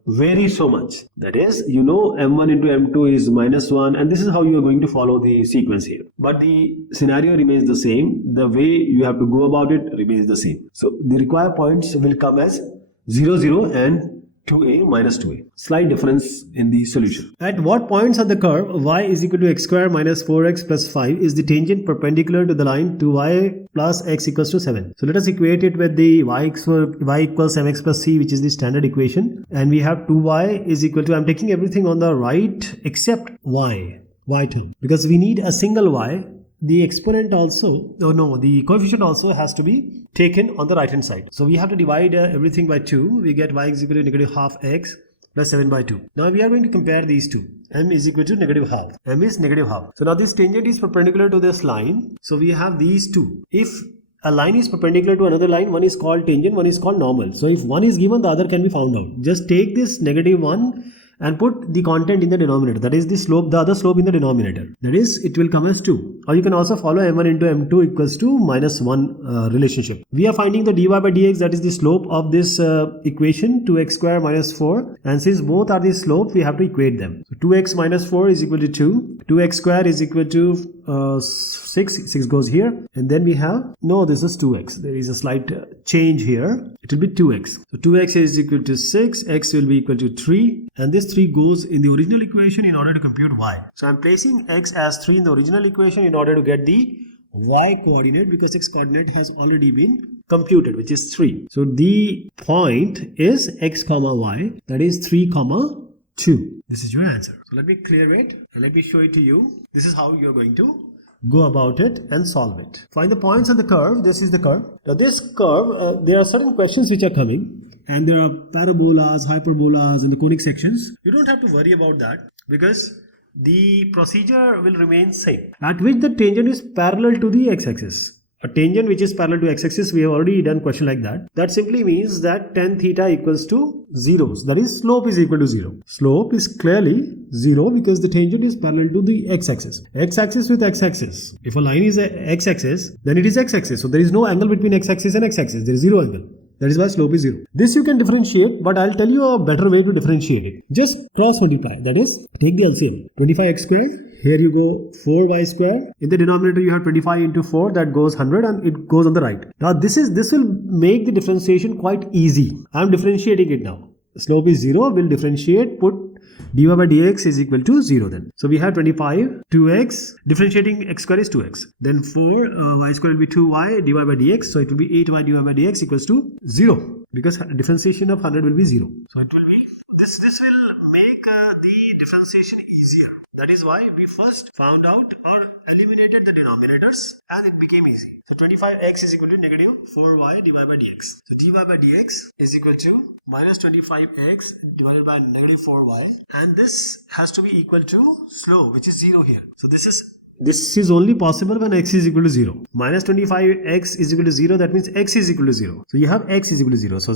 vary so much. That is, you know, m1 into m2 is minus 1, and this is how you are going to follow the sequence here. But the scenario remains the same. The way you have to go about it remains the same. So the required points will come as 0, 0 and 2a minus 2a. Slight difference in the solution. At what points on the curve y is equal to x square minus 4x plus 5 is the tangent perpendicular to the line to y plus x equals to 7? So let us equate it with the y equals mx plus c, which is the standard equation. And we have 2y is equal to, I'm taking everything on the right except y term, because we need a single y. The exponent also, the coefficient also has to be taken on the right hand side. So we have to divide everything by 2. We get y is equal to negative half x plus 7 by 2. Now we are going to compare these two. M is equal to negative half. M is negative half. So now this tangent is perpendicular to this line. So we have these two. If a line is perpendicular to another line, one is called tangent, one is called normal. So if one is given, the other can be found out. Just take this negative 1 and put the content in the denominator, that is the slope, the other slope in the denominator. That is, it will come as 2. Or you can also follow m1 into m2 equals to minus 1 relationship. We are finding the dy by dx, that is the slope of this equation, 2x square minus 4. And since both are the slope, we have to equate them. So 2x minus 4 is equal to 2. 2x square is equal to 6. 6 goes here. And then we have, no, this is 2x. There is a slight change here. It will be 2x. So 2x is equal to 6. X will be equal to 3. And this 3 goes in the original equation in order to compute y. So I'm placing x as 3 in the original equation in order to get the y coordinate, because x coordinate has already been computed, which is 3. So the point is x comma y, that is 3 comma 2. This is your answer. So let me clear it and let me show it to you. This is how you're going to go about it and solve it. Find the points on the curve. This is the curve. Now this curve, there are certain questions which are coming, and there are parabolas, hyperbolas, and the conic sections. You don't have to worry about that, because the procedure will remain same, at which the tangent is parallel to the x-axis. A tangent which is parallel to x-axis, we have already done question like that. That simply means that tan theta equals to 0. That is, slope is equal to 0. Slope is clearly 0 because the tangent is parallel to the x-axis. X-axis with x-axis. If a line is a x-axis, then it is x-axis. So there is no angle between x-axis and x-axis. There is 0 angle. That is why slope is 0. This you can differentiate, but I'll tell you a better way to differentiate it. Just cross multiply. That is, take the LCM. 25x squared. Here you go 4y square. In the denominator you have 25 into 4, that goes 100, and it goes on the right. Now this will make the differentiation quite easy. I am differentiating it now. The slope is 0. We'll differentiate, put dy by dx is equal to 0 then. So we have 25, 2x, differentiating x square is 2x. Then 4, y square will be 2y dy by dx. So it will be 8y dy by dx equals to 0, because differentiation of 100 will be 0. So it will be, this will make the differentiation easier. That is why we first found out or eliminated the denominators, and it became easy. So 25x is equal to negative 4y divided by dx. So dy by dx is equal to minus 25x divided by negative 4y, and this has to be equal to slope, which is 0 here. So this is only possible when x is equal to 0. Minus 25x is equal to 0, that means x is equal to 0. So you have x is equal to 0. So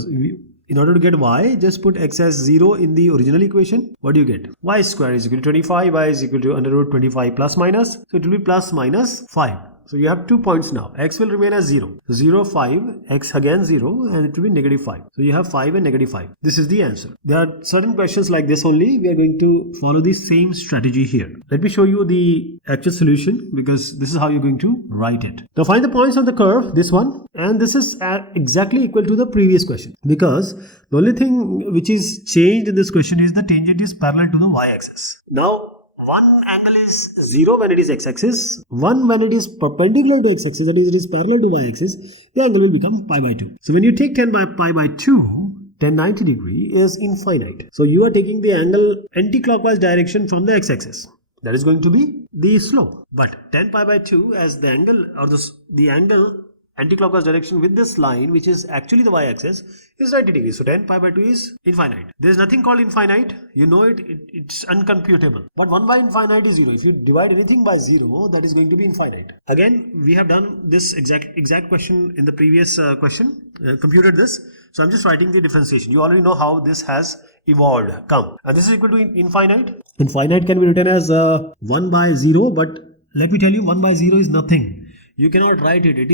in order to get y, just put x as 0 in the original equation. What do you get? Y square is equal to 25, y is equal to under root 25 plus minus. So it will be plus minus 5. So you have 2 points now. X will remain as 0. So 0, 5, x again 0, and it will be negative 5. So you have 5 and negative 5. This is the answer. There are certain questions like this only. We are going to follow the same strategy here. Let me show you the actual solution, because this is how you're going to write it. Now find the points on the curve, this one. And this is exactly equal to the previous question, because the only thing which is changed in this question is the tangent is parallel to the y-axis. Now, one angle is 0 when it is x-axis, one when it is perpendicular to x-axis, that is it is parallel to y-axis, the angle will become pi by 2. So when you take 10 by pi by 2, 1090 degree is infinite. So you are taking the angle anti-clockwise direction from the x-axis. That is going to be the slope. But 10 pi by 2 as the angle, or the angle anti-clockwise direction with this line, which is actually the y-axis, is 90 degrees. So 10 pi by 2 is infinite. There is nothing called infinite. You know it's uncomputable. But 1 by infinite is 0. If you divide anything by 0, that is going to be infinite. Again, we have done this exact question in the previous question, computed this. So I'm just writing the differentiation. You already know how this has evolved, come. And this is equal to infinite. Infinite can be written as 1 by 0, but let me tell you, 1 by 0 is nothing. You cannot write it. It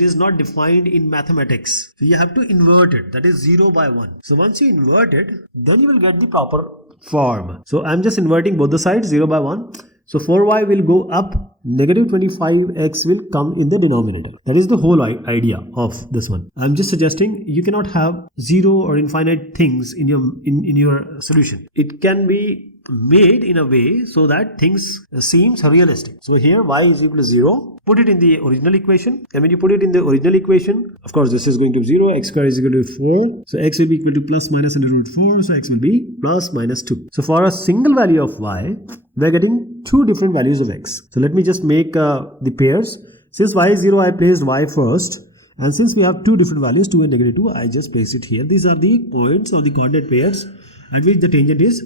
is not defined in mathematics. So you have to invert it. That is 0 by 1. So once you invert it, then you will get the proper form. So I'm just inverting both the sides, 0 by 1. So 4y will go up, negative 25x will come in the denominator. That is the whole idea of this one. I'm just suggesting you cannot have 0 or infinite things in your solution. It can be made in a way so that things seems realistic. So here y is equal to 0. Put it in the original equation. And when you put it in the original equation, of course this is going to be 0. X square is equal to 4. So x will be equal to plus minus under root 4. So x will be plus minus 2. So for a single value of y, we are getting two different values of x. So let me just make the pairs. Since y is 0, I placed y first. And since we have two different values, 2 and negative 2, I just place it here. These are the points or the coordinate pairs at which the tangent is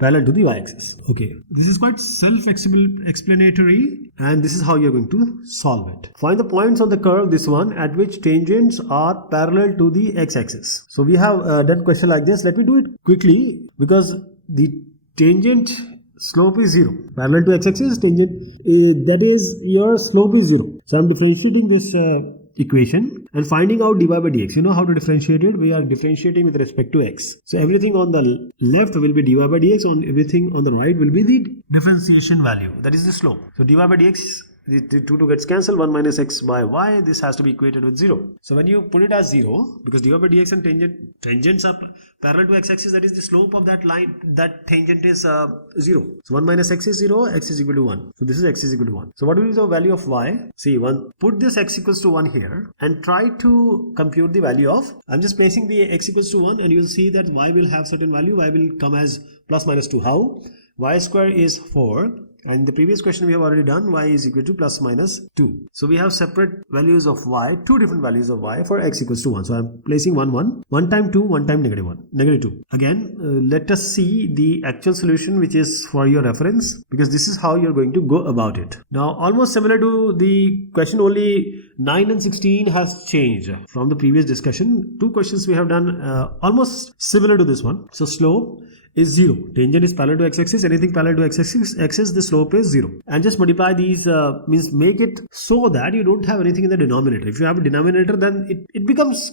parallel to the y-axis. Okay, this is quite self-explanatory, and this is how you're going to solve it. Find the points on the curve, this one, at which tangents are parallel to the x-axis. So we have done question like this. Let me do it quickly, because the tangent slope is 0. Parallel to x-axis, tangent, that is your slope is 0. So I'm differentiating this equation and finding out dy by dx. You know how to differentiate it? We are differentiating with respect to x. So everything on the left will be dy by dx, on everything on the right will be the differentiation value. That is the slope. So dy by dx, the 2 gets cancelled, 1 minus x by y, this has to be equated with 0. So when you put it as 0, because dy by dx and tangents are parallel to x-axis, that is the slope of that line, that tangent is 0. So 1 minus x is 0, x is equal to 1. So this is x is equal to 1. So what will be the value of y? See, put this x equals to 1 here and try to compute the value of, I'm just placing the x equals to 1, and you will see that y will have certain value, y will come as plus minus 2. How? Y square is 4. And in the previous question we have already done, y is equal to plus minus 2. So we have separate values of y, two different values of y for x equals to 1. So I am placing 1, 1, 1 time 2, 1 time negative 1, negative 2. Again, let us see the actual solution, which is for your reference, because this is how you are going to go about it. Now, almost similar to the question, only 9 and 16 has changed from the previous discussion. Two questions we have done almost similar to this one. So slope is 0. Tangent is parallel to x-axis. Anything parallel to x-axis, the slope is 0. And just multiply these, means make it so that you don't have anything in the denominator. If you have a denominator, then it becomes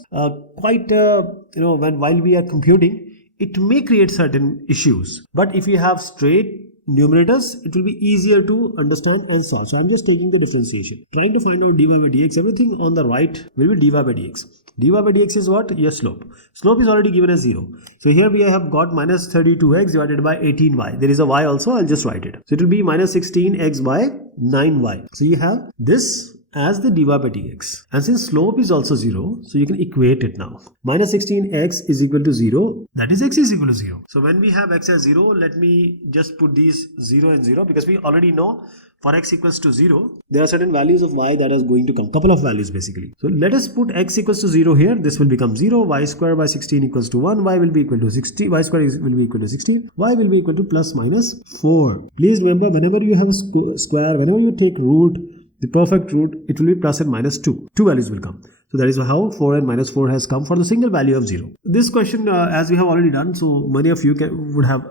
quite, while we are computing, it may create certain issues. But if you have straight numerators, it will be easier to understand and solve. So I'm just taking the differentiation, trying to find out dy by dx. Everything on the right will be dy by dx. dy by dx is what? Your slope. Slope is already given as 0. So here we have got minus 32x divided by 18y. There is a y also, I'll just write it. So it will be minus 16x by 9y. So you have this as the dy by dx. And since slope is also 0, so you can equate it now. Minus 16x is equal to 0. That is x is equal to 0. So when we have x as 0, let me just put these 0 and 0, because we already know for x equals to 0, there are certain values of y that are going to come. Couple of values basically. So let us put x equals to 0 here. This will become 0. Y square by 16 equals to 1. Y will be equal to 60. Y square will be equal to 16. Y will be equal to plus minus 4. Please remember, whenever you have a square, whenever you take root, the perfect root, it will be plus and minus 2. Two values will come. So that is how 4 and minus 4 has come for the single value of 0. This question, as we have already done, so many of you would have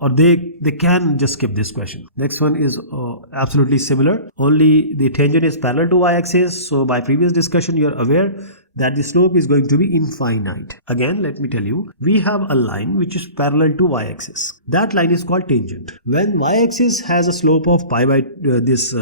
or they can just skip this question. Next one is absolutely similar, only the tangent is parallel to y-axis. So by previous discussion you are aware that the slope is going to be infinite. Again, let me tell you, we have a line which is parallel to y-axis. That line is called tangent. When y-axis has a slope of pi by this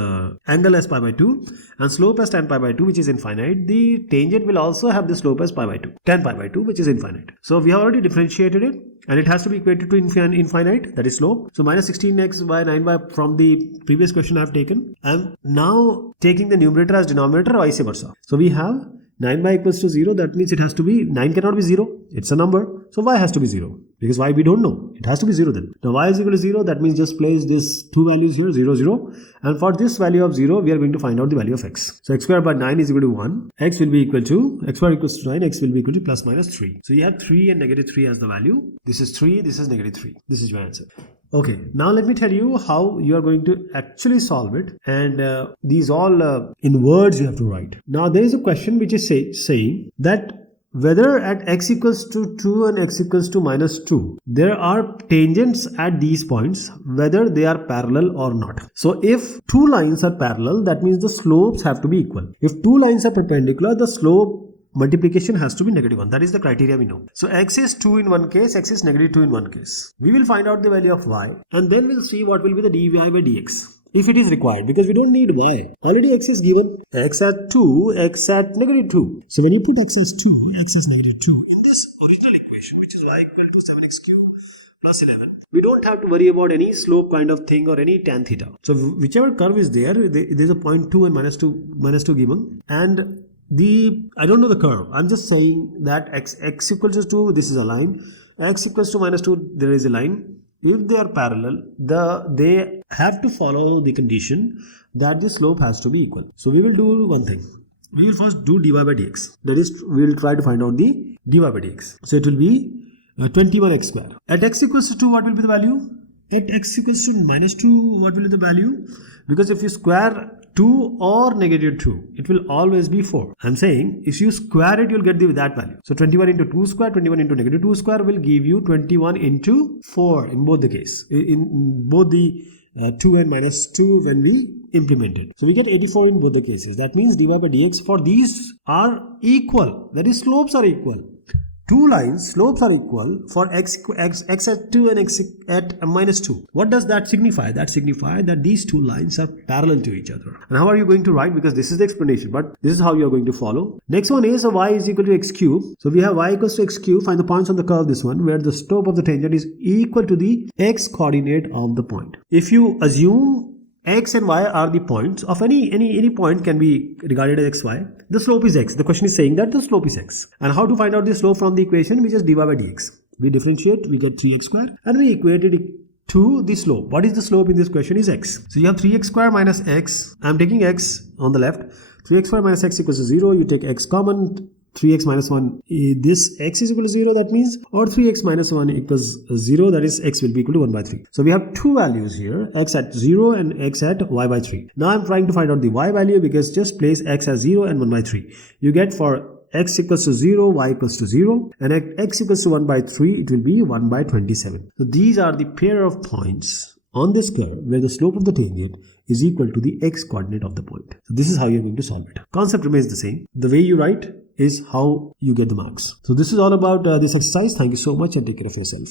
angle as pi by 2 and slope as tan pi by 2, which is infinite, the tangent will also have the slope as pi by 2, tan pi by 2, which is infinite. So we have already differentiated it, and it has to be equated to infinite, that is slope. So minus 16x by 9y from the previous question I have taken. I am now taking the numerator as denominator, vice versa. So we have 9y equals to 0, that means it has to be, 9 cannot be 0, it's a number, so y has to be 0, because y we don't know, it has to be 0 then. Now y is equal to 0, that means just place these two values here, 0, 0, and for this value of 0, we are going to find out the value of x. So x squared by 9 is equal to 1, x will be equal to, x squared equals to 9, x will be equal to plus minus 3. So you have 3 and negative 3 as the value, this is 3, this is negative 3, this is your answer. Okay, now let me tell you how you are going to actually solve it, and these all in words you have to write. Now there is a question which is saying that whether at x equals to 2 and x equals to minus 2, there are tangents at these points, whether they are parallel or not. So if two lines are parallel, that means the slopes have to be equal. If two lines are perpendicular, the slope multiplication has to be -1. That is the criteria we know. So x is 2 in one case, x is -2 in one case. We will find out the value of y, and then we'll see what will be the dy by dx, if it is required, because we don't need y. Already x is given, x at 2, x at -2. So when you put x as 2, x is -2 in this original equation, which is y equal to 7x cubed plus 11, we don't have to worry about any slope kind of thing or any tan theta. So whichever curve is there, there's a point 2 and minus 2 given, and I don't know the curve. I'm just saying that x equals to 2, this is a line. X equals to -2, there is a line. If they are parallel, they have to follow the condition that the slope has to be equal. So we will do one thing. We will first do dy by dx. That is, we will try to find out the dy by dx. So it will be 21x square. At x equals to 2, what will be the value? At x equals to -2, what will be the value? Because if you square 2 or -2, it will always be 4. I'm saying if you square it, you'll get that value. So 21 into 2 square, 21 into -2 square will give you 21 into 4 in both the case. In both the 2 and -2 when we implement it. So we get 84 in both the cases. That means dy by dx for these are equal. That is, slopes are equal. Two lines, slopes are equal for x at 2 and x at -2. What does that signify? That signifies that these two lines are parallel to each other. And how are you going to write? Because this is the explanation, but this is how you are going to follow. Next one is y is equal to x cube. So we have y equals to x cube. Find the points on the curve, this one, where the slope of the tangent is equal to the x coordinate of the point. If you assume x and y are the points of any point can be regarded as xy. The slope is x. The question is saying that the slope is x. And how to find out the slope from the equation, which is dy by dx. We differentiate, we get 3x square, and we equated it to the slope. What is the slope in this question is x. So you have 3x square minus x. I'm taking x on the left. 3x square minus x equals to 0. You take x common. 3x minus 1, this x is equal to 0, that means, or 3x minus 1 equals 0, that is x will be equal to 1 by 3. So we have two values here, x at 0 and x at y by 3. Now I'm trying to find out the y value, because just place x as 0 and 1 by 3. You get for x equals to 0, y equals to 0, and at x equals to 1 by 3, it will be 1 by 27. So these are the pair of points on this curve where the slope of the tangent is equal to the x coordinate of the point. So this is how you're going to solve it. Concept remains the same. The way you write is how you get the marks. So this is all about this exercise. Thank you so much and take care of yourself.